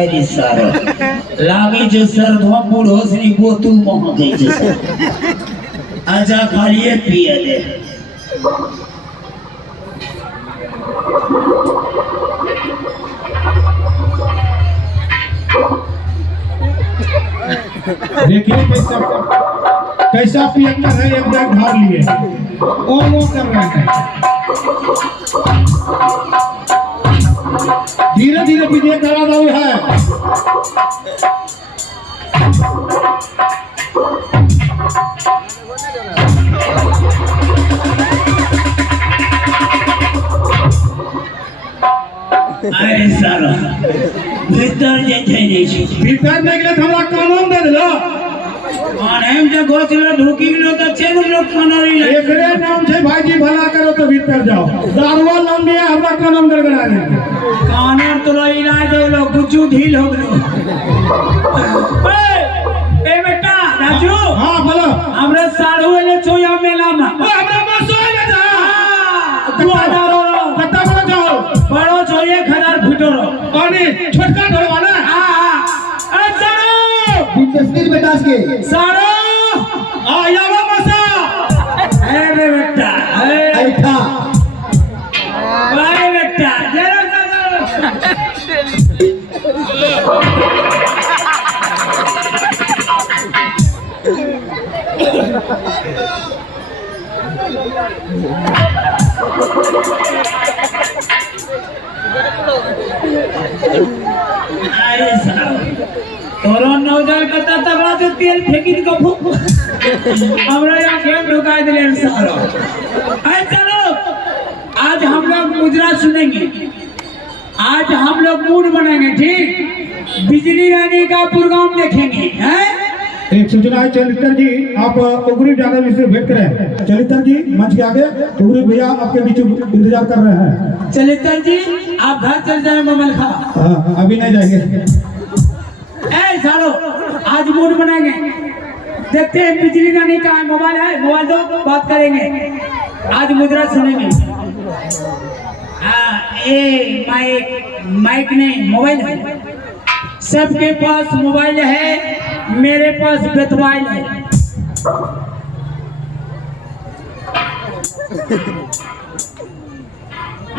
अरे सारा लागे जो सर धो बूढ़ो से वो तू मोह गई जो आजा खाली पिए ले देखिए कैसा पिए कर रहे एक बैग भर लिए और वो कर रहे हैं धीरे धीरे पीछे करा दो है अरे सारा भीतर जेते नहीं भीतर नहीं गए हमरा कानून दे दिलो और हम जब घोसला ढूकी लो तो छे लोग मनोरी एकरे नाम से भाई जी भला करो तो भीतर जाओ दारुआ नाम दिया हमरा कानून गड़गड़ा दे कानर तो इलाज हो लो गुज्जू ढील हो गलो ए बेटा राजू हां बोलो हमरे साढ़ू ले छोया मेला में ओ हमरा बसो ले जा तू हजारो कट्टा बोलो जाओ बड़ो छोये 1000 फीटो रो आणि छोटका ढोलवा ना हां अरे साढ़ू तस्वीर में डास के साढ़ू आयावा बसा अरे बेटा ऐठा अरे बेटा जरा अरे साहब तोरो नौजवान कता तगड़ा तो तेल फेंकी द कभू हमरा यहां गेम ढुका दिले सारो अरे चलो आज हम लोग मुजरा सुनेंगे आज हम लोग मूड बनाएंगे ठीक बिजली रानी का प्रोग्राम देखेंगे हैं एक सूचना है चलितर जी आप उगरी यादव जी से भेंट करें चलितर जी मंच के आगे उगरी भैया आपके बीच इंतजार कर रहे हैं चलितर जी आप घर चल जाए मोबाइल खा हाँ अभी नहीं जाएंगे ए सालो आज मूड बनाएंगे देखते हैं बिजली रानी का मोबाइल है मोबाइल दो बात करेंगे आज मुद्रा सुनेंगे ए माइक नहीं मोबाइल है सबके पास मोबाइल है मेरे पास बेतवाइल है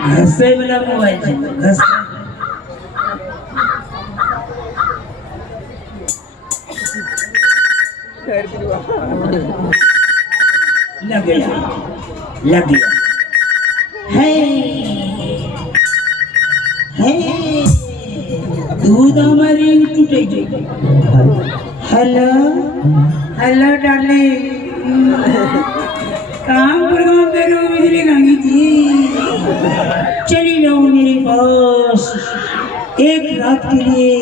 घसे वाला मोबाइल है घसे लग गया है दूध हमारी टूटे हेलो हेलो डार्लिंग काम प्रोग्राम दे रहे हो बिजली रानी जी चली जाओ मेरे पास एक रात के लिए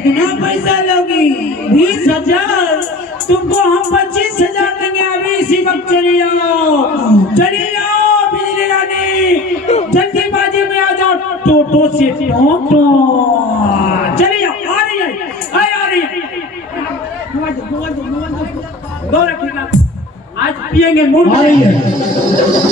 कितना पैसा लोगी 20,000 तुमको हम 25,000 देंगे अभी इसी वक्त चली जाओ बिजली रानी जल्दीबाजी में आ जाओ टोटो से टोटो चली जाओ आ रही है दो रखिएगा आज पिएंगे मूड आ रही है